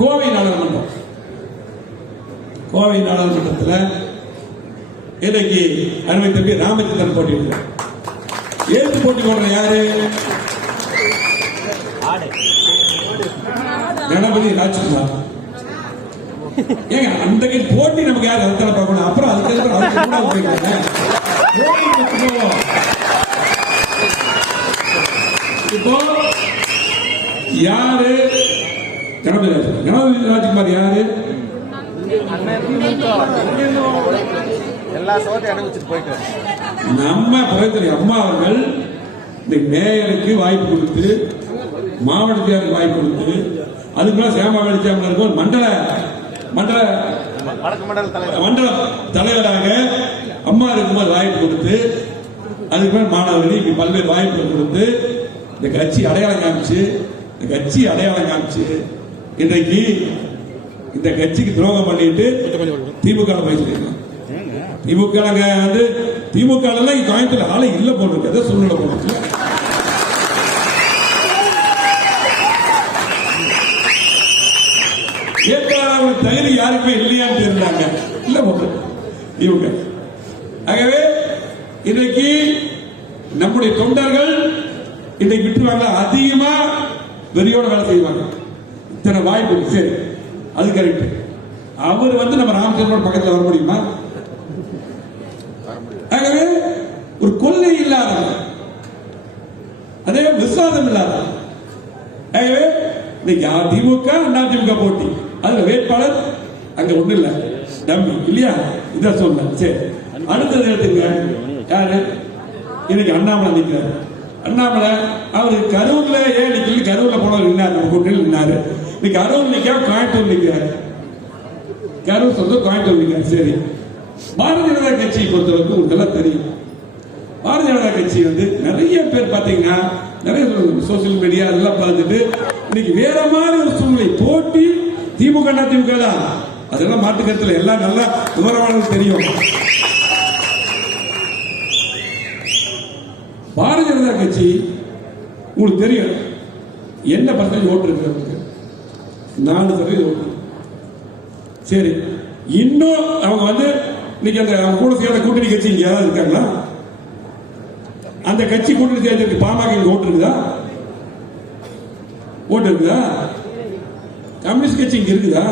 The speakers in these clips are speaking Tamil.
கோவை நாடாளுமன்றம். கோவை நாடாளுமன்றத்தில் இன்னைக்கு அருமை தம்பி ராமச்சந்திரன் போட்டியிடுறார் ஏற்று போட்டி போடுற யாரு? கணபதி ராஜ்குமார். ஏங்க அந்த போட்டி நமக்கு யார் அத்தனை பார்க்கணும். அப்புறம் அதுக்கு அப்புறம் போட்டி இப்போ யாரு கணபதி கணபதி ராஜ்குமார் யாரு? எல்லா சோத்தையும் அனுபவிச்சுட்டு போயிட்டு நம்ம பிரதமர் அம்மா அவர்கள் இந்த மேயருக்கு வாய்ப்பு கொடுத்து மாவட்டத்திற்கு வாய்ப்பு கொடுத்து அதுக்குள்ள சேமா வெளிச்சாமல் இருக்கும். மண்டல மண்டல மண்டல தலைவராக அம்மா இருக்கும்போது வாய்ப்பு கொடுத்து அதுக்கு மேல் மாணவர்களுக்கு பல்வேறு வாய்ப்புகள் கொடுத்து இந்த கட்சி அடையாளம் காமிச்சு இந்த கட்சி அடையாளம் காமிச்சு இன்றைக்கு இந்த கட்சிக்கு துரோகம் பண்ணிட்டு திமுக பேசிருக்கோம் திமுக வந்து திமுக கோயம்புத்தூர் ஆளே இல்ல போல எதை சூழ்நிலை போல இருக்கு. தகுதி யாருக்குமே இல்லையான்னு தெரிஞ்சாங்க இல்ல போல இவங்க. ஆகவே இன்னைக்கு நம்முடைய தொண்டர்கள் இன்னைக்கு விட்டுருவாங்க. அதிகமா வெறியோட வேலை செய்வாங்க. இத்தனை வாய்ப்பு இருக்கு. சரி அது கரெக்ட். அவர் வந்து நம்ம ராமச்சந்திரன் பக்கத்தில் வர முடியுமா? ஆகவே ஒரு கொள்கை இல்லாத அதே விசுவாசம் இல்லாத ஆகவே இன்னைக்கு திமுக அண்ணா திமுக போட்டி. அதுல வேட்பாளர் அங்க ஒண்ணு இல்ல. டம்மி இல்லையா? இத சொல்ல சரி. அடுத்தது எடுத்துங்க. யாரு? இன்னைக்கு அண்ணாமலை நிக்கிறாரு. அண்ணாமலை அவரு கருவுல ஏன் நிக்கல கருவுல போனவர் நின்னாரு? நம்ம கூட்டணியில் நின்னாரு. இன்னைக்கு கரூர் நிக்க கோயம்புத்தூர் நிக்கிறாரு கரூர் சொந்த கோயம்புத்தூர் நிக்கிறாரு சரி. பாரதிய ஜனதா கட்சியை பொறுத்தவரைக்கும் உங்களுக்கு தெரியும். பாரதிய ஜனதா கட்சி வந்து நிறைய பேர் பாத்தீங்கன்னா நிறைய சோசியல் மீடியா அதெல்லாம் பார்த்துட்டு இன்னைக்கு வேற மாதிரி ஒரு சூழ்நிலை. போட்டி திமுக திமுக தான். அதெல்லாம் மாட்டு கருத்துல எல்லாம் நல்லா விவரமானது தெரியும். பாரதிய ஜனதா கட்சி உங்களுக்கு தெரியும். என்ன பர்சன்டேஜ் ஓட்டு இருக்கு? நாலு சதவீதம் சரி இன்னும் அவங்க வந்து இன்னைக்கு அந்த அவங்க கூட சேர்ந்த கூட்டணி கட்சி இங்க யாராவது இருக்காங்களா? அந்த கட்சி கூட்டணி சேர்ந்ததுக்கு பாமக இங்க ஓட்டு இருக்குதா? ஓட்டு இருக்குதா? கம்யூனிஸ்ட் கட்சி இங்க இருக்குதா?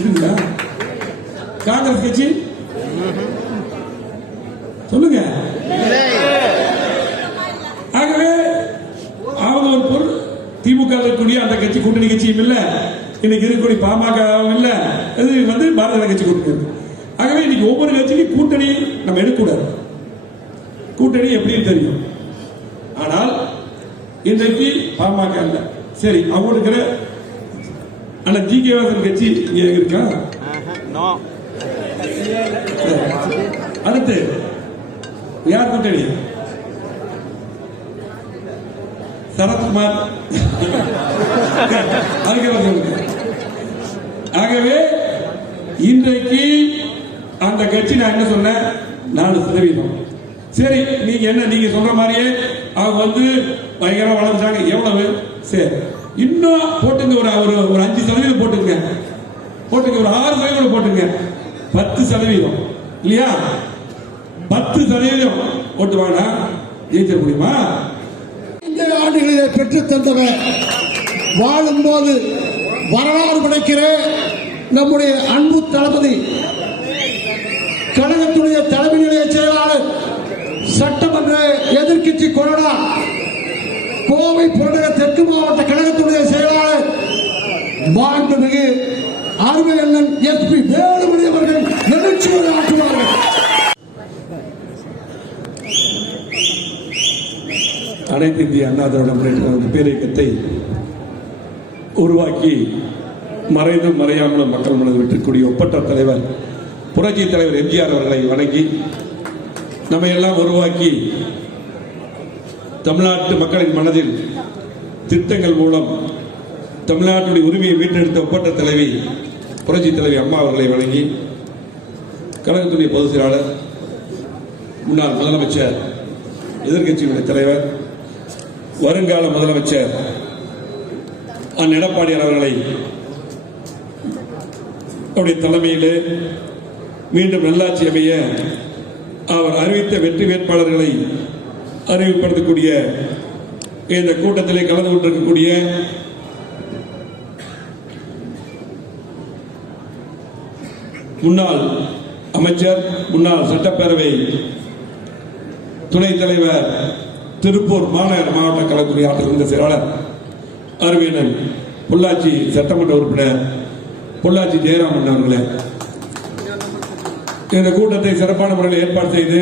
இருக்குதா? காங்கிரஸ் கட்சி? சொல்லுங்க ஆகவே அவங்க ஒரு பொருள் திமுக இருக்கக்கூடிய அந்த கட்சி கூட்டணி கட்சியும் இல்ல. இன்னைக்கு இருக்கக்கூடிய பாமகவும் இல்ல. இது வந்து பாரதிய கட்சி கூட்டணி இருக்கு. ஆகவே இன்னைக்கு ஒவ்வொரு கட்சிக்கும் கூட்டணி நம்ம எடுக்கக்கூடாது. கூட்டணி எப்படின்னு தெரியும். ஆனால் இன்றைக்கு பாமக இல்ல. சரி அவங்க இருக்கிற ஆனா ஜி கே வாசன் கட்சி இங்க இருக்கா. அடுத்து யார் கூட்டணி? சரத்குமார் ஆகவே இன்றைக்கு அந்த கட்சி நான் என்ன சொன்னேன்? நாலு சதவீதம். சரி நீங்க என்ன நீங்க சொல்ற மாதிரியே அவங்க வந்து பயங்கரமா வளர்ந்துட்டாங்க. எவ்வளவு? சரி. இன்னும் போட்டுங்க ஒரு ஒரு ஒரு அஞ்சு சதவீதம் போட்டுங்க. போட்டுங்க ஒரு ஆறு சதவீதம் போட்டுங்க. பத்து சதவீதம். இல்லையா? பத்து சதவீதம். ஓட்டு வாங்கினா ஜெயிச்சிட முடியுமா? ஏழு ஆண்டுகளிலே பெற்றுத் தந்தவர். வாழும் போது வரலாறு படைக்கிற நம்முடைய அன்பு தளபதி கழகத்துடைய தலைமை நிலைய செயலாளர் சட்டமன்ற எதிர்கட்சி கொறடா கோவை புறநகர் தெற்கு மாவட்ட கழகத்துடைய செயலாளர் மாண்புமிகு அருமை அண்ணன் எஸ் பி வேலுமணி அவர்கள் நிகழ்ச்சியோடு ஆற்றுவார்கள். அனைத்து இந்திய அண்ணா திராவிட முன்னேற்ற பேரியக்கத்தை உருவாக்கி மறைந்தும் மறையாமலும் மக்கள் மனதில் விட்டுக்கூடிய ஒப்பற்ற தலைவர் புரட்சி தலைவர் எம்ஜிஆர் அவர்களை வணங்கி நம்மை எல்லாம் உருவாக்கி தமிழ்நாட்டு மக்களின் மனதில் திட்டங்கள் மூலம் தமிழ்நாட்டுடைய உரிமையை மீட்டெடுத்த ஒப்பற்ற தலைவி புரட்சி தலைவி அம்மா அவர்களை வணங்கி கழகத்துடைய பொதுச் செயலாளர் முன்னாள் முதலமைச்சர் எதிர்க்கட்சியினுடைய தலைவர் வருங்கால முதலமைச்சர் அண்ணன் எடப்பாடியார் அவர்களை அவருடைய தலைமையிலே மீண்டும் நல்லாட்சி அமைய அவர் அறிவித்த வெற்றி வேட்பாளர்களை அறிவிப்படுத்தக்கூடிய இந்த கூட்டத்திலே கலந்து கொண்டிருக்கக்கூடிய முன்னாள் அமைச்சர் முன்னாள் சட்டப்பேரவை துணைத் தலைவர் திருப்பூர் மாநகர மாவட்ட கலத்துறை ஆற்றுகின்ற செயலாளர் அருமையனன் பொள்ளாச்சி சட்டமன்ற உறுப்பினர் பொள்ளாச்சி ஜெயராமன் அவர்களே. இந்த கூட்டத்தை சிறப்பான முறையில் ஏற்பாடு செய்து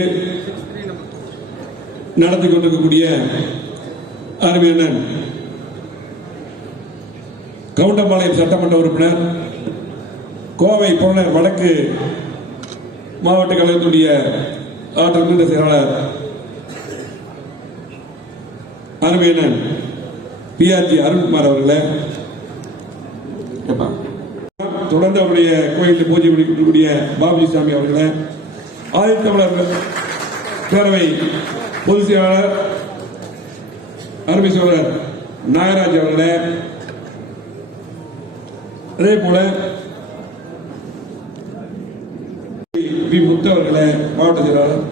நடத்தி கொண்டிருக்கக்கூடிய அருமையண்ணன் கவுண்டம்பாளையம் சட்டமன்ற உறுப்பினர் கோவை போன வடக்கு மாவட்ட கழகத்துடைய ஆற்றல் செயலாளர் அருமையான பிஆர்ஜி அருண்குமார் அவர்களை. தொடர்ந்து அவருடைய கோயிலில் பூஜை முடிக்கக்கூடிய பாபுஜி சாமி அவர்களே. ஆதித்தமிழர் பேரவை பொதுச் செயலாளர் அருமை சோழர் நாகராஜ் அவர்களை. அதே போல வி முத்து மாவட்ட செயலாளர்.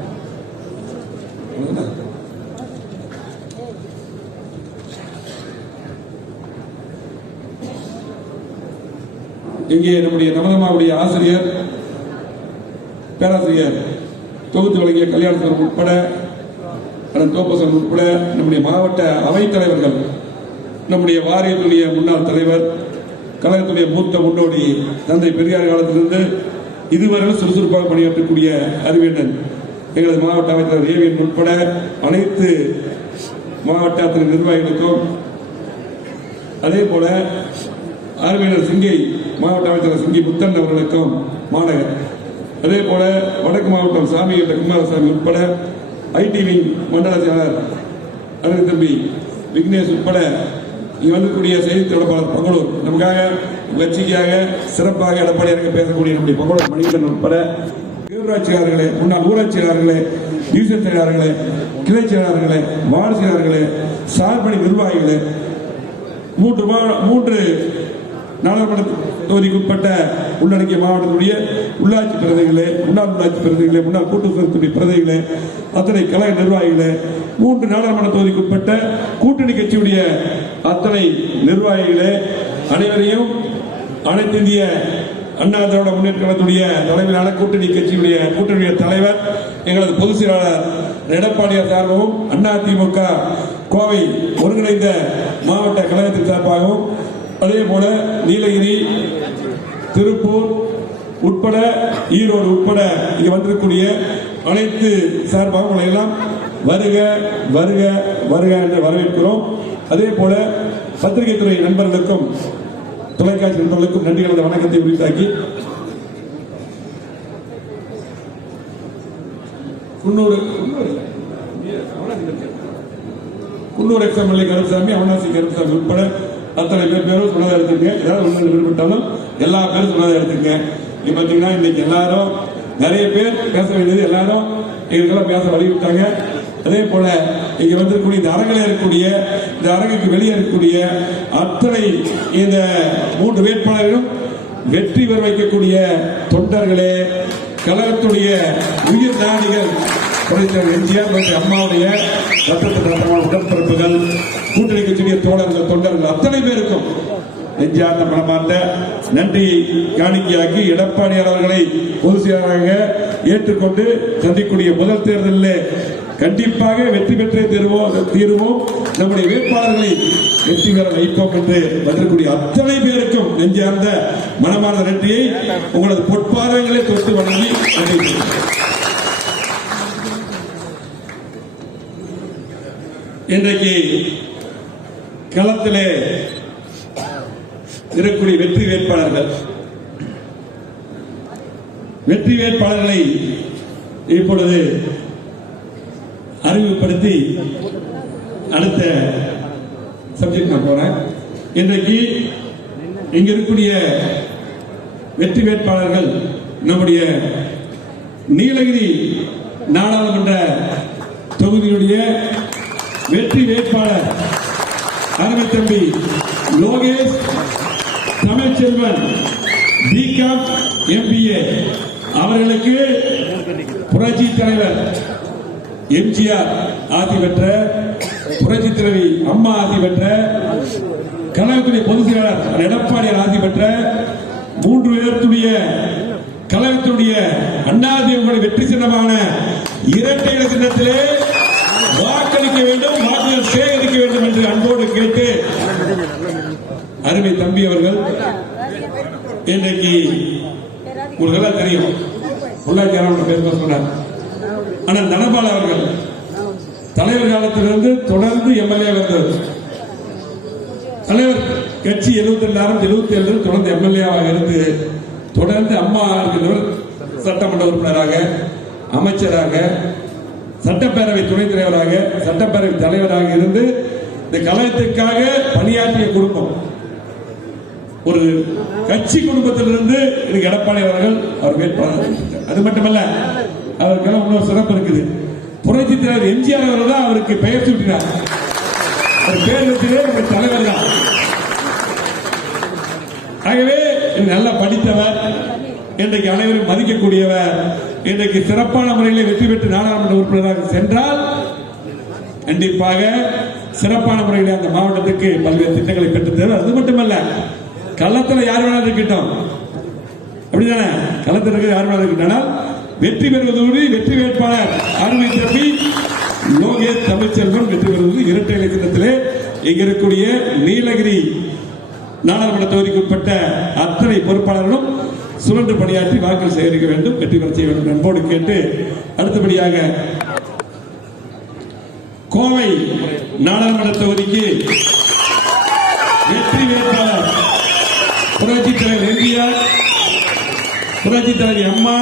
இங்கே நம்முடைய நமதமாவுடைய ஆசிரியர் பேராசிரியர் தொகுத்து வழங்கிய கல்யாணம் உட்பட அண்ணன் தோப்பசன் உட்பட நம்முடைய மாவட்ட அவைத்தலைவர்கள் நம்முடைய வாரியத்துடைய முன்னாள் தலைவர் கழகத்துடைய மூத்த முன்னோடி தந்தை பெரியார் காலத்திலிருந்து இதுவரை சுறுசுறுப்பாக பணியாற்றக்கூடிய அறிவியன் எங்களது மாவட்ட அமைச்சர் ஏவியன் உட்பட அனைத்து மாவட்டத்தின் நிர்வாகிகளுக்கும் அதே போல ஆர்வலர் சிங்கை மாவட்ட அமைச்சர் சிங்கி புத்தன் அவர்களுக்கும் மாநகர். அதே போல வடக்கு மாவட்டம் சாமி என்ற குமாரசாமி உட்பட ஐடி விங் மண்டல செயலர் அருள் தம்பி விக்னேஷ் உட்பட இங்கே வந்துக்கூடிய செய்தி தொடர்பாளர் பங்களூர் நமக்காக வெற்றிக்காக சிறப்பாக எடப்பாடியாக பேசக்கூடிய நம்முடைய பங்களூர் மணிகண்டன் உட்பட பேரூராட்சியாளர்களே முன்னாள் ஊராட்சியாளர்களே டிவிஷன் செயலாளர்களே கிளை செயலாளர்களே வார்டு செயலாளர்களே சார்பணி நிர்வாகிகளே மூன்று மூன்று நாடாளுமன்ற தொகுதிக்குட்பட்ட உள்ளடக்கிய மாவட்டத்துடைய உள்ளாட்சி பிரதிகளே முன்னாள் உள்ளாட்சி பிரதிகளே முன்னாள் கூட்டுறவு பிரதிகளே அத்தனை கழக நிர்வாகிகளே மூன்று நாடாளுமன்ற தொகுதிக்குட்பட்ட கூட்டணி கட்சியுடைய அத்தனை நிர்வாகிகளே அனைவரையும் அனைத்து இந்திய அண்ணா திராவிட முன்னேற்றத்துடைய தலைமையிலான கூட்டணி கட்சியுடைய கூட்டணியுடைய தலைவர் எங்களது பொதுச் செயலாளர் எடப்பாடியார் சார்பாகவும் அண்ணா திமுக கோவை ஒருங்கிணைந்த மாவட்ட கழகத்தின் சார்பாகவும் அதே போல நீலகிரி திருப்பூர் உட்பட ஈரோடு உட்பட இங்கே வந்திருக்கக்கூடிய அனைத்து சார்பாக உங்களை எல்லாம் வருக வருக வருக என்று வரவேற்கிறோம். அதே போல பத்திரிகை துறை நண்பர்களுக்கும் தொலைக்காட்சி நண்பர்களுக்கும் நன்றிகளோட வணக்கத்தை உரித்தாக்கி குன்னூர் குன்னூர் எக்ஸ்எம்எல்ஏ கருப்பசாமி அவனாசி கருப்பசாமி உட்பட அத்தனை பேர் பேரும் சொன்னதை எடுத்துங்க ஏதாவது ஒன்று விரும்பிட்டாலும் எல்லா பேரும் சொன்னதை எடுத்துங்க நீ பார்த்தீங்கன்னா இன்னைக்கு எல்லாரும் நிறைய பேர் பேச வேண்டியது எல்லாரும் எங்களுக்கெல்லாம் பேச வழிவிட்டாங்க அதே போல இங்க வந்திருக்கக்கூடிய இந்த அரங்கில் இருக்கக்கூடிய இந்த அரங்குக்கு வெளியே இருக்கக்கூடிய அத்தனை இந்த மூன்று வேட்பாளர்களும் வெற்றி பெற வைக்கக்கூடிய தொண்டர்களே கழகத்துடைய உயிர் நாடிகள் எம்ஜிஆர் மற்றும் அம்மாவுடைய ரத்தத்துக்கு ரத்தமான உடன்பிறப்புகள் கூட்டணி கட்சியுடைய தோழர்கள் தொண்டர்கள் அத்தனை பேருக்கும் நெஞ்சார்ந்த மனமார்ந்த நன்றியை காணிக்கையாக்கி எடப்பாடியார் அவர்களை பொதுச் செயலாளராக ஏற்றுக்கொண்டு சந்திக்கூடிய முதல் தேர்தலில் கண்டிப்பாக வெற்றி பெற்றே தீருவோம் தீருவோம். நம்முடைய வேட்பாளர்களை வெற்றி பெற வைப்போம் என்று வந்திருக்கூடிய அத்தனை பேருக்கும் நெஞ்சார்ந்த மனமார்ந்த நன்றியை உங்களது பொற்பாதங்களை தொட்டு வணங்கி நன்றி. இன்றைக்கு களத்திலே இருக்கக்கூடிய வெற்றி வேட்பாளர்கள். வெற்றி வேட்பாளர்களை இப்பொழுது அறிமுகப்படுத்தி அடுத்த சப்ஜெக்ட் நான் போறேன். இன்றைக்கு இங்க இருக்கக்கூடிய வெற்றி வேட்பாளர்கள் நம்முடைய நீலகிரி நாடாளுமன்ற தொகுதியுடைய வெற்றி வேட்பாளர் அருமை தம்பி லோகேஷ் தமிழ்ச்செல்வன் பிகாம் எம்பிஏ அவர்களுக்கு புரட்சி தலைவர் எம்ஜிஆர் ஆசி பெற்ற புரட்சி தலைவி அம்மா ஆசி பெற்ற கழகத்துடைய பொதுச் செயலாளர் எடப்பாடியார் ஆசி பெற்ற மூன்று பேர்த்துடைய கழகத்துடைய அண்ணாதிமுக வெற்றி சின்னமான இரட்டை இட சின்னத்திலே வாக்களிக்க வேண்டும் வாக்குகள் சேகரிக்க வேண்டும் என்று அன்போடு கேட்டு அருமை தம்பி அவர்கள் இன்றைக்கு உங்களுக்கு எல்லாம் தெரியும். பொள்ளாச்சி ஆரம்ப பேர் சொன்னார். ஆனால் தனபால் அவர்கள் தலைவர் காலத்திலிருந்து தொடர்ந்து எம்எல்ஏ வந்தது தலைவர் கட்சி எழுபத்தி ரெண்டாயிரம் எழுபத்தி ஏழு தொடர்ந்து எம்எல்ஏவாக இருந்து தொடர்ந்து அம்மா இருக்கிறவர் சட்டமன்ற உறுப்பினராக அமைச்சராக சட்டப்பேரவை துணைத் தலைவராக சட்டப்பேரவை தலைவராக இருந்து இந்த கழகத்திற்காக பணியாற்றிய குடும்பம். ஒரு கட்சி குடும்பத்திலிருந்து எனக்கு எடப்பாடி அவர்கள் அவர் வேட்பாளர் அது மட்டுமல்ல அவருக்கெல்லாம் இன்னொரு சிறப்பு இருக்குது. புரட்சி தலைவர் எம்ஜிஆர் அவர்கள் தான் அவருக்கு பெயர் சூட்டினார். அவர் பேர் ஒரு தலைவர் தான். ஆகவே நல்லா படித்தவர். இன்றைக்கு அனைவரும் மதிக்கக்கூடியவர் இன்றைக்கு சிறப்பான முறையில் வெற்றி பெற்று நாடாளுமன்ற உறுப்பினராக சென்றால் கண்டிப்பாக சிறப்பான முறையில் அந்த மாவட்டத்துக்கு பல்வேறு திட்டங்களை பெற்று தருவார். அது மட்டுமல்ல கள்ளத்தில் யார் வேணாலும் இருக்கட்டும். அப்படிதானே? களத்தில் இருக்க யார் வேணாலும் இருக்கட்டும். வெற்றி பெறுவதோடு வெற்றி வேட்பாளர் அருமை தம்பி லோகே தமிழ்ச்செல்வன் வெற்றி பெறுவது இரட்டை இலக்கணத்திலே இங்க இருக்கக்கூடிய நீலகிரி நாடாளுமன்ற தொகுதிக்குட்பட்ட அத்தனை பொறுப்பாளர்களும் சுமந்து பணியாற்றி வாக்குகள் சேகரிக்க வேண்டும் வெற்றி பெற செய்ய வேண்டும் என்போடு கேட்டு அடுத்தபடியாக கோவை நாடாளுமன்ற தொகுதிக்கு வெற்றி வேட்பாளர் புரட்சி தலைவர் எம்ஜிஆர் புரட்சி தலைவர் அம்மா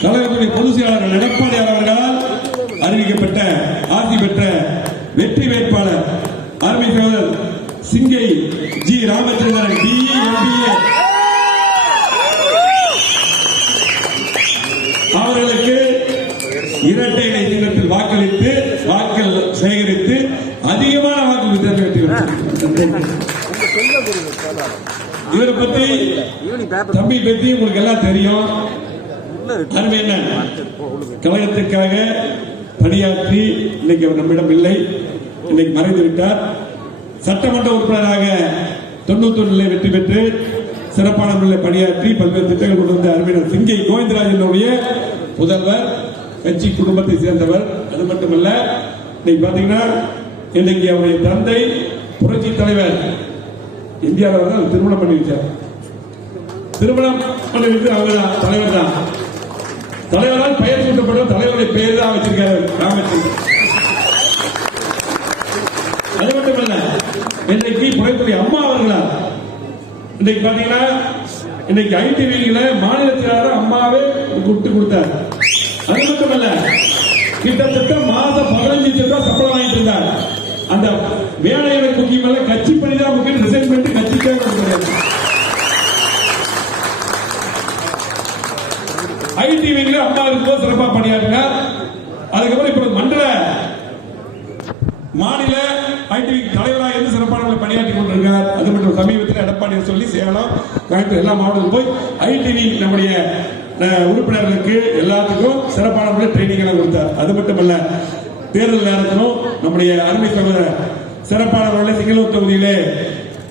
கழகத்துடைய பொதுச் செயலாளர் எடப்பாடியார் அவர்களால் அறிவிக்கப்பட்ட ஆட்சி பெற்ற வெற்றி வேட்பாளர் அருமை சகோதரர் சிங்கை ஜி ராமச்சந்திரன் டி எம்பிஏ அவர்களுக்கு இரட்டை சின்னத்தில் வாக்களித்து வாக்கள் சேகரித்து அதிகமான வாக்கு இவரை பத்தி தம்பி பத்தி உங்களுக்கு எல்லாம் தெரியும். அருமை என்ன? கழகத்துக்காக பணியாற்றி இன்னைக்கு அவர் நம்மிடம் இல்லை. இன்னைக்கு மறைந்து விட்டார். சட்டமன்ற உறுப்பினராக தொண்ணூத்தி ஒன்றில் வெற்றி பெற்று சிறப்பான முறையில் பணியாற்றி பல்வேறு திட்டங்கள் கொண்டு வந்த அருமையினர் சிங்கை கோவிந்தராஜனுடைய முதல்வர். கட்சி குடும்பத்தை சேர்ந்தவர். அது மட்டுமல்ல இன்னைக்கு பாத்தீங்கன்னா இன்னைக்கு அவருடைய தந்தை புரட்சி தலைவர் இந்தியாவில் தான் திருமணம் பண்ணி வச்சார். திருமணம் பண்ணி வச்சு அவர் தான் தலைவர் தான். தலைவரால் பெயர் சூட்டப்பட்ட தலைவருடைய பெயர் தான் வச்சிருக்காரு ராமச்சந்திரன். அது மட்டுமல்ல இன்றைக்கு புகைத்துறை அம்மா அவர்களா? இன்னைக்கு பாத்தீங்கன்னா இன்னைக்கு ஐடி வீதியில மாநில அம்மாவே விட்டு கொடுத்தார். அது மட்டுமல்ல கிட்டத்தட்ட மாதம் பதினஞ்சு லட்சம் ரூபாய் சம்பளம் வாங்கிட்டு இருந்தார். அந்த வேலைகளை முக்கியமல்ல கட்சி பணி தான் முக்கியம் ரிசைன் பண்ணிட்டு கட்சிக்காக ஐடி வீதியில அம்மா இருக்கும்போது சிறப்பாக பணியாற்றினார். அதுக்கப்புறம் இப்ப மண்டல மாநில ஐடி தலைவராக இருந்து சிறப்பான பணியாற்றி கொண்டிருக்கார் அது மட்டும் சமீபத்தில் எடப்பாடி சொல்லி சேலம் கோயம்புத்தூர் எல்லா மாவட்டத்திலும் போய் ஐடிவி நம்முடைய உறுப்பினர்களுக்கு எல்லாத்துக்கும் சிறப்பான முறையில் ட்ரைனிங் எல்லாம் கொடுத்தார். அது மட்டுமல்ல தேர்தல் நேரத்திலும் நம்முடைய அருமை சகோதர சிறப்பான முறையில் சிங்களூர் தொகுதியிலே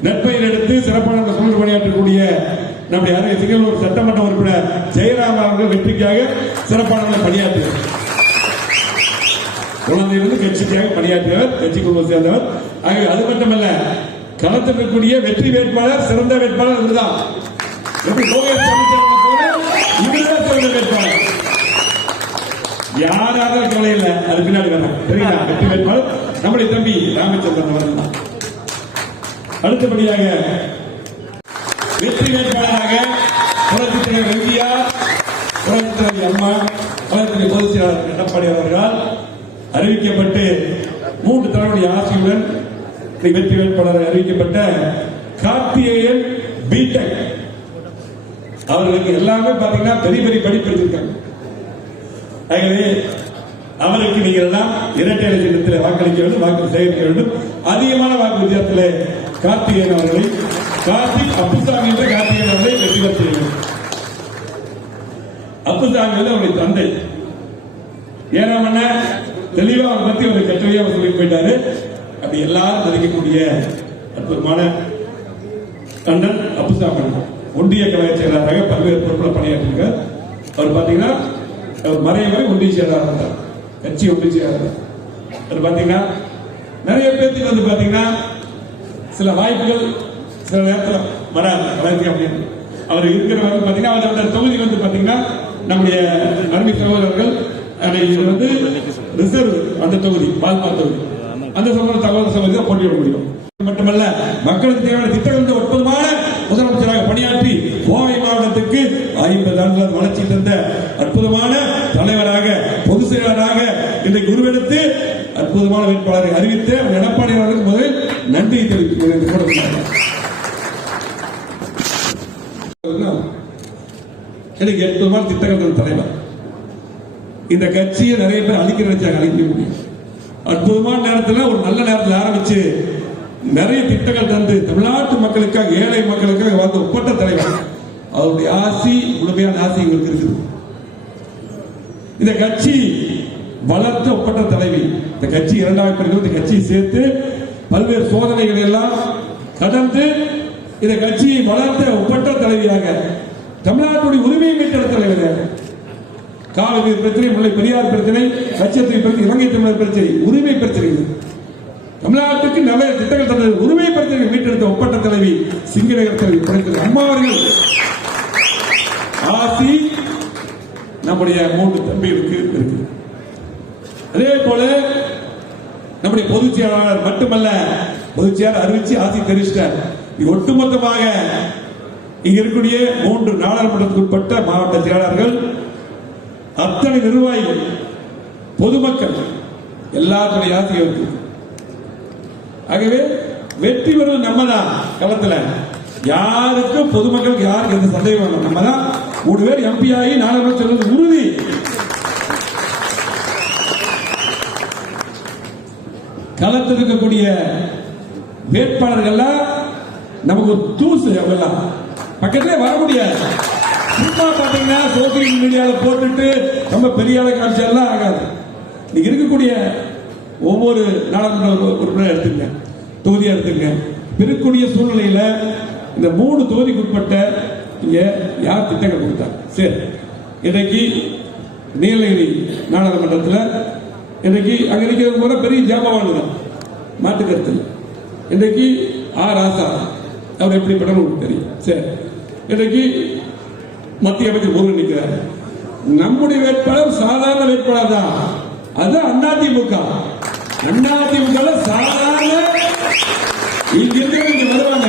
நெற்பயிர் எடுத்து சிறப்பான சூழல் பணியாற்றக்கூடிய நம்முடைய அருமை சிங்களூர் சட்டமன்ற உறுப்பினர் ஜெயராம அவர்கள் வெற்றிக்காக சிறப்பான முறையில் பணியாற்றினார். குழந்தையிலிருந்து கட்சிக்காக பணியாற்றியவர் கட்சி குழுவை சேர்ந்தவர். ஆகவே அது மட்டுமல்ல களத்தில் இருக்கக்கூடிய வெற்றி வேட்பாளர் சிறந்த வேட்பாளர் இதுதான் எப்படி லோகேஷ் தமிழ்ச்செல்வனை வேட்பாளர் யாராவது கவலை இல்லை அது பின்னாடி வரேன் சரிங்களா வெற்றி வேட்பாளர் நம்முடைய தம்பி ராமச்சந்திரன் அவர்கள் அடுத்தபடியாக வெற்றி வேட்பாளராக புரட்சி தலைவர் எம்ஜிஆர் புரட்சி தலைவி அம்மா புரட்சி பொதுச் செயலாளர் எடப்பாடி அவர்களால் அறிவிக்கப்பட்டு மூன்று தலைவருடைய ஆசையுடன் வெற்றி வேட்பாளராக அறிவிக்கப்பட்ட கார்த்திகேயன் பிடெக் அவர்களுக்கு எல்லாமே பாத்தீங்கன்னா பெரிய பெரிய படிப்பு வச்சிருக்காங்க ஆகவே அவருக்கு நீங்கள் எல்லாம் இரட்டை இலை வாக்களிக்க வேண்டும் வாக்கு சேகரிக்க வேண்டும். அதிகமான வாக்கு வித்தியாசத்தில் கார்த்திகேயன் அவர்களை கார்த்திக் அப்புசாமி என்ற கார்த்திகேயன் அவர்களை வெற்றி பெற வேண்டும் அப்புசாமி வந்து அவருடைய தந்தை. ஏன்னா தெளிவா அவர் பத்தி ஒரு கட்டுரையா அவர் சொல்லி போயிட்டாரு. அப்படி எல்லாரும் மதிக்கக்கூடிய அற்புதமான கண்ணன் அப்புசாமி ஒன்றிய கழக செயலாளராக பல்வேறு பொறுப்புல பணியாற்றிருக்கார் அவர் பாத்தீங்கன்னா அவர் ஒன்றிய செயலாளர் இருந்தார். கட்சி ஒன்றிய செயலாளர் அவர் பாத்தீங்கன்னா நிறைய பேர்த்துக்கு வந்து பாத்தீங்கன்னா சில வாய்ப்புகள் சில நேரத்தில் வராது. வளர்ச்சி அப்படின்னு அவர் இருக்கிற வரை பாத்தீங்கன்னா அவர் தொகுதி வந்து பாத்தீங்கன்னா நம்முடைய மருமை சகோதரர்கள் வந்து ரிசர்வ் அந்த தொகுதி பால்பால் தொகுதி. அந்த சகோதர தகவல் சகோதரி போட்டியிட முடியும். மட்டுமல்ல மக்களுக்கு தேவையான திட்டங்கள் வந்து அற்புதமான முதலமைச்சராக பணியாற்றி கோவை மாவட்டத்துக்கு ஐம்பது ஆண்டுகள் வளர்ச்சி தந்த அற்புதமான தலைவராக பொதுச் செயலாளராக இன்றைக்கு உருவெடுத்து அற்புதமான வேட்பாளரை அறிவித்து எடப்பாடி அவர்களுக்கு முதலில் நன்றியை தெரிவித்துக் கொள்கிறேன். எனக்கு அற்புதமான திட்டங்கள் தந்த தலைவர். இந்த கட்சியை நிறைய பேர் அழிக்க நினைச்சாங்க அழிக்க முடியும் அற்புதமான நேரத்தில் ஒரு நல்ல நேரத்தில் ஆரம்பிச்சு நிறைய திட்டங்கள் தந்து தமிழ்நாட்டு மக்களுக்காக ஏழை மக்களுக்காக வாழ்ந்த ஒப்பற்ற தலைவர். அவருடைய ஆசி முழுமையான ஆசி இவருக்கு இருக்குது. இந்த கட்சி வளர்த்த ஒப்பட்ட தலைவி. இந்த கட்சி இரண்டாவது பிரிவு இந்த கட்சியை சேர்த்து பல்வேறு சோதனைகள் எல்லாம் கடந்து இந்த கட்சியை வளர்த்த ஒப்பற்ற தலைவியாக தமிழ்நாட்டுடைய உரிமையை மீட்டெடுத்த தலைவராக காவிரி பிரச்சனை முல்லை பெரியார் பிரச்சனை லட்சத்திரி பிரச்சனை இலங்கை தமிழர் பிரச்சனை உரிமை பிரச்சனை தமிழ்நாட்டுக்கு நல்ல திட்டங்கள் தந்தது. உரிமை மீட்டெடுத்த ஒப்பட்ட தலைவி சிங்கநகர் தலைவி படைத்தது. அம்மா அவர்கள். ஆசி நம்முடைய மூன்று தம்பிகளுக்கு இருக்கு. அதே போல நம்முடைய பொதுச் செயலாளர் மட்டுமல்ல பொதுச் செயலாளர் அறிவிச்சு ஆசி தெரிவிச்சிட்டார். இது ஒட்டுமொத்தமாக இங்க இருக்கக்கூடிய மூன்று நாடாளுமன்றத்துக்கு உட்பட்ட மாவட்ட செயலாளர்கள் அத்தனை நிர்வாகிகள் பொதுமக்கள் எல்லாருடைய ஆசிரியர்கள் ஆகவே வெற்றி பெறுவது நம்ம தான் களத்துல. யாருக்கும் பொதுமக்களுக்கு யாருக்கு எந்த சந்தேகம் வேணும் நம்ம தான் மூணு பேர் எம்பி ஆகி நாலு பேர் சொல்றது உறுதி. களத்தில் இருக்கக்கூடிய வேட்பாளர்கள்லாம் நமக்கு ஒரு தூசு அவங்கெல்லாம். பக்கத்திலே வர முடியாது. சும்மா பாத்தீங்கன்னா சோசியல் மீடியாவில் போட்டுட்டு நம்ம பெரிய ஆளை காமிச்செல்லாம் ஆகாது. நீங்க இருக்கக்கூடிய ஒவ்வொரு நாடாளுமன்ற உறுப்பினர் எடுத்துங்க தொகுதியாக எடுத்துங்க இருக்கக்கூடிய சூழ்நிலையில் இந்த மூணு தொகுதிக்கு உட்பட்ட இங்கே யார் திட்டங்கள் கொடுத்தாங்க சரி. இன்னைக்கு நீலகிரி நாடாளுமன்றத்தில் இன்னைக்கு அங்கே இருக்கிறது போல பெரிய ஜாபவான் தான். மாட்டு இன்னைக்கு ஆ ராசா அவர் எப்படி உங்களுக்கு தெரியும். சரி. இன்னைக்கு மத்திய அமைச்சர் முருகன் நிற்கிறார் நம்முடைய வேட்பாளர் சாதாரண வேட்பாளர் தான். அது அதிமுக அதிமுக சாதாரண இங்க இருந்து வருவாங்க.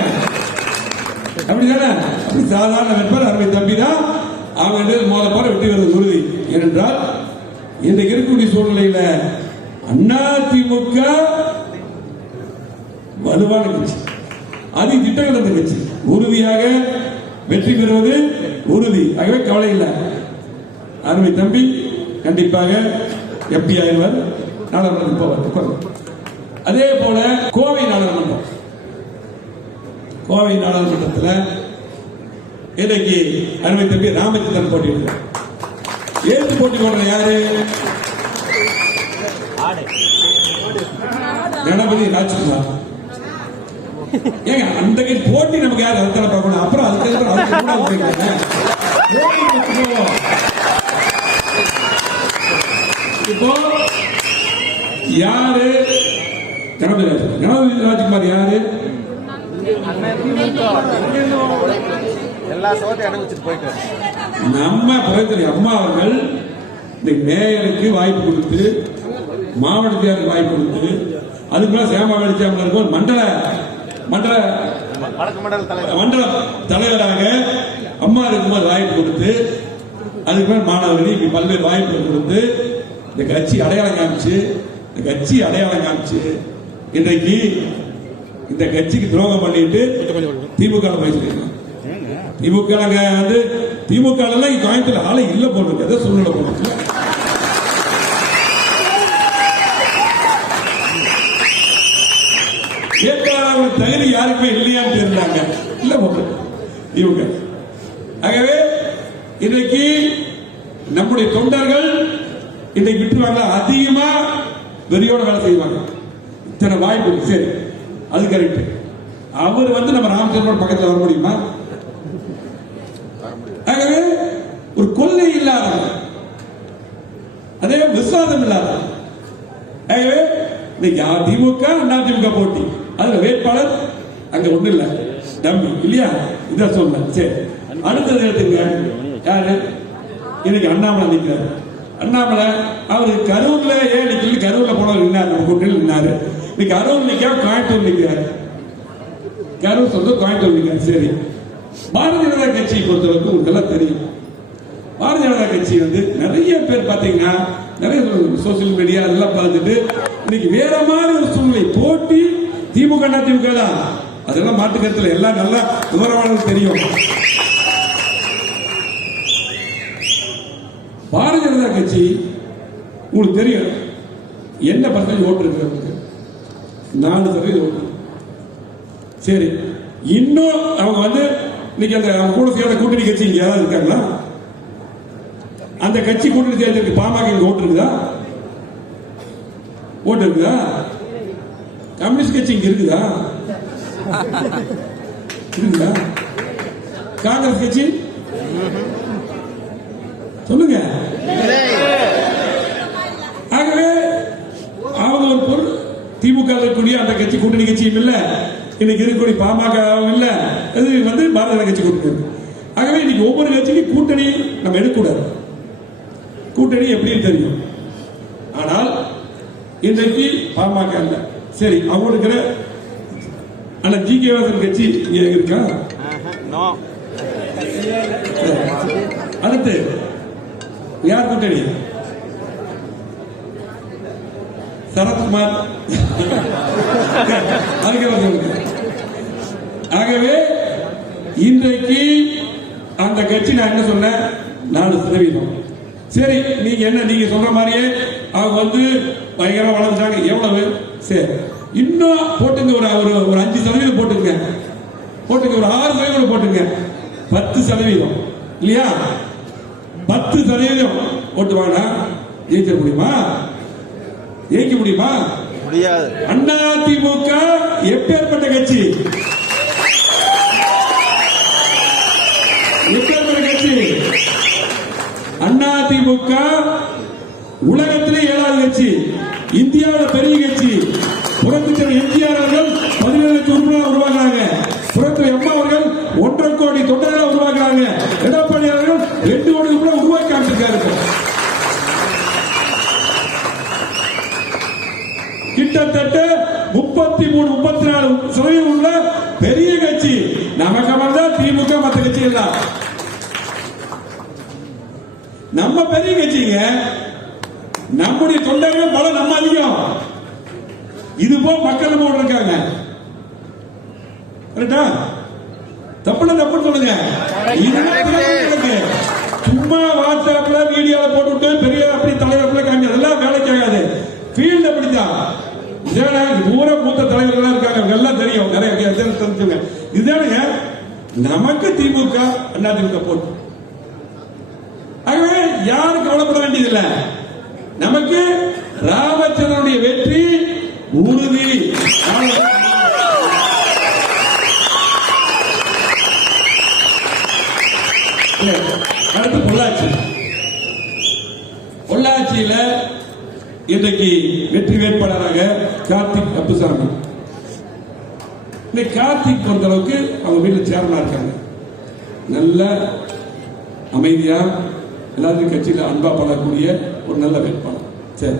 அப்படிதானே? சாதாரண வெப்பர் அருமை தம்பி தான் அவங்க ரெண்டு பேரும் மோத போற வெற்றி வருவது உறுதி. ஏனென்றால் இன்றைக்கு இருக்கக்கூடிய சூழ்நிலையில அதிமுக வலுவான கட்சி. அது திட்டங்கள் அந்த கட்சி. உறுதியாக வெற்றி பெறுவது உறுதி. ஆகவே கவலை இல்லை. அருமை தம்பி கண்டிப்பாக எம்பி ஆயிடுவார். நாடாளுமன்றம் அதே போல கோவை நாடாளுமன்றம். கோவை நாடாளுமன்றத்தில் இன்னைக்கு அருமை தம்பி ராமச்சந்திரன் போட்டியிடுறார். ஏத்து போட்டி போடுற யாரு? கணபதி ராஜ்குமார். ஏங்க அந்த போட்டி நமக்கு யார் அதுக்கான பார்க்கணும்? அப்புறம் அதுக்கு அப்புறம் அதுக்கு கூட போய்க்காங்க. போட்டி மட்டும். இப்போ யாரு? கணபதி கணபதி ராஜ்குமார் யாரு? எல்லா சோத்தையும் அனுபவிச்சுட்டு போயிட்டு நம்ம பிரதமர் அம்மா அவர்கள் இந்த மேயருக்கு வாய்ப்பு கொடுத்து மாவட்டத்திற்கு வாய்ப்பு கொடுத்து அதுக்கு மேல சேமா வெளிச்சாமல் மண்டல மண்டல மண்டல தலைவர். மண்டல தலைவராக அம்மா இருக்கும்போது வாய்ப்பு கொடுத்து அதுக்கு மேல் மாணவர்களுக்கு இப்படி பல்வேறு வாய்ப்புகள் கொடுத்து இந்த கட்சி அடையாளம் காமிச்சு இந்த கட்சி அடையாளம் காமிச்சு இன்றைக்கு இந்த கட்சிக்கு துரோகம் பண்ணிட்டு திமுக பேசிருக்காங்க திமுக வந்து திமுக எல்லாம் கோயம்புத்தூர் ஆளே இல்ல போல எதை சூழ்நிலை போல வேட்பாளர் தகுதி யாருக்குமே இல்லையான்னு தெரிஞ்சாங்க இல்ல போட்டு திமுக ஆகவே இன்னைக்கு நம்முடைய தொண்டர்கள் இன்னைக்கு விட்டுருவாங்க அதிகமா வெறியோட வேலை செய்வாங்க. இத்தனை வாய்ப்பு இருக்கு. சரி அது கரெக்ட். அவர் வந்து நம்ம ராமச்சந்திரன் பக்கத்தில் வர முடியுமா? ஆகவே ஒரு கொள்ளை இல்லாத அதே விசுவாசம் இல்லாத ஆகவே இன்னைக்கு திமுக அண்ணா திமுக போட்டி. அதுல வேட்பாளர் அங்க ஒண்ணு இல்ல. டம்மி இல்லையா? இத சொல்ல சரி அடுத்தது எடுத்துங்க யாரு? இன்னைக்கு அண்ணாமலை நிக்கிறாரு. அண்ணாமலை அவர் கரூர்ல ஏழு நிக்கல கரூர்ல போனவர் நின்னார் நம்ம கூட்டில் நின்னாரு. இன்னைக்கு கரூர் நிக்க கோயம்புத்தூர் நிக்கிறாரு. கரூர் சொந்த கோயம்புத்தூர் நிக்கிறாரு சரி. பாரதிய ஜனதா கட்சியை பொறுத்தவரைக்கும் உங்களுக்கு தெரியும். பாரதிய ஜனதா கட்சி வந்து நிறைய பேர் பாத்தீங்கன்னா நிறைய சோசியல் மீடியா அதெல்லாம் பார்த்துட்டு இன்னைக்கு வேற மாதிரி ஒரு சூழ்நிலை போட்டி திமுக அண்ணா திமுக தான். அதெல்லாம் மாட்டு கருத்துல எல்லாம் நல்லா விவரமானது தெரியும். பாரதிய கட்சி? உங்களுக்கு தெரியும். என்ன பர்சன்டேஜ் ஓட்டு இருக்கு அவங்களுக்கு? நாலு சதவீதம் ஓட்டு. சரி. இன்னும் அவங்க வந்து இன்னைக்கு அந்த அவங்க கூட சேர்ந்த கூட்டணி கட்சி இங்க யாராவது இருக்காங்களா? அந்த கட்சி கூட்டணி சேர்ந்திருக்கு பாமக இங்க ஓட்டு இருக்குதா? ஓட்டு இருக்குதா? கம்யூனிஸ்ட் கட்சி இங்க இருக்குதா? இருக்குதா? காங்கிரஸ் கட்சி? சொல்லுங்க. ஆகவே அவங்க ஒரு பொருள் திமுக இருக்கக்கூடிய அந்த கட்சி கூட்டணி கட்சியும் இல்ல. இன்னைக்கு இருக்கக்கூடிய பாமக இல்ல. இது வந்து பாரதிய கட்சி கூட்டணி. ஆகவே இன்னைக்கு ஒவ்வொரு கட்சிக்கும் கூட்டணி நம்ம எடுக்கக்கூடாது. கூட்டணி எப்படின்னு தெரியும். ஆனால் இன்றைக்கு பாமக இல்ல. சரி அவங்க இருக்கிற ஆனா ஜி கே வாசன் கட்சி இங்க இருக்கா? அடுத்து யார் கூட்டணி சரத்குமார். சொல்லுங்க. ஆகவே இன்றைக்கு அந்த கட்சி நான் என்ன சொன்னேன்? நாலு சதவீதம். சரி நீங்க என்ன நீங்க சொல்ற மாதிரியே அவங்க வந்து பயங்கரமா வளர்ந்துட்டாங்க. எவ்வளவு? சரி. இன்னும் போட்டுங்க ஒரு ஒரு ஒரு அஞ்சு சதவீதம் போட்டுங்க. போட்டுங்க ஒரு ஆறு சதவீதம் போட்டுங்க. பத்து சதவீதம். இல்லையா? பத்து சதவீதம் ஓட்டு வாங்கினா ஜெயிச்சிட முடியுமா? ஜெயிக்க முடியுமா? முடியாது. அண்ணா திமுக எப்பேற்பட்ட கட்சி? எப்பேற்பட்ட கட்சி? அண்ணா திமுக உலகத்திலே ஏழாவது கட்சி இந்தியாவில் பெரிய கட்சி புரட்சித்தலைவர் எம்ஜிஆர் அவர்கள் பதினேழு லட்சம் உறுப்பினர் உருவாக்குறாங்க புரட்சி அம்மா அவர்கள் ஒன்றரை கோடி தொண்டர்களை உருவாக்குறாங்க எடப்பாடி அவர்கள் ரெண்டு கோடி உறுப்பினர் உருவாக்கி காமிச்சிருக்காரு இப்போ. கிட்டத்தட்ட முப்பத்தி மூணு முப்பத்தி நாலு சதவீதம் உள்ள பெரிய கட்சி. நமக்கு வந்தா திமுக மத்த கட்சி எல்லாம் நம்ம பெரிய கட்சிங்க நம்முடைய தொண்டர்கள் பல நம்ம அதிகம். இது போல் மக்கள் நம்ம இருக்காங்க. கரெக்டா? தப்புன்னு தப்புன்னு சொல்லுங்க. இதுதான் சும்மா வாட்ஸ்அப்ல வீடியோல போட்டுவிட்டு பெரிய அப்படி தலைவர்ல காமி அதெல்லாம் வேலைக்கு ஆகாது. ஃபீல்ட் அப்படித்தான். இதானே பூரா மூத்த தலைவர்கள்லாம் இருக்காங்க. எல்லாம் தெரியும். நிறைய தெரிஞ்சுங்க இதுதானுங்க நமக்கு திமுக அண்ணா திமுக போட்டு. ஆகவே யாரும் கவலைப்பட வேண்டியதில்லை. நமக்கு ராமச்சந்திரனுடைய வெற்றி உறுதி. அடுத்து பொள்ளாச்சி. பொள்ளாச்சியில இன்றைக்கு வெற்றி வேட்பாளராக கார்த்திக் அப்புசாமி இந்த கார்த்திக் பொறுத்த அளவுக்கு அவங்க வீட்டில் சேர்மனா இருக்காங்க. நல்ல அமைதியா எல்லாத்தையும் கட்சியில் அன்பா பழகக்கூடிய ஒரு நல்ல வேட்பாளர். சரி.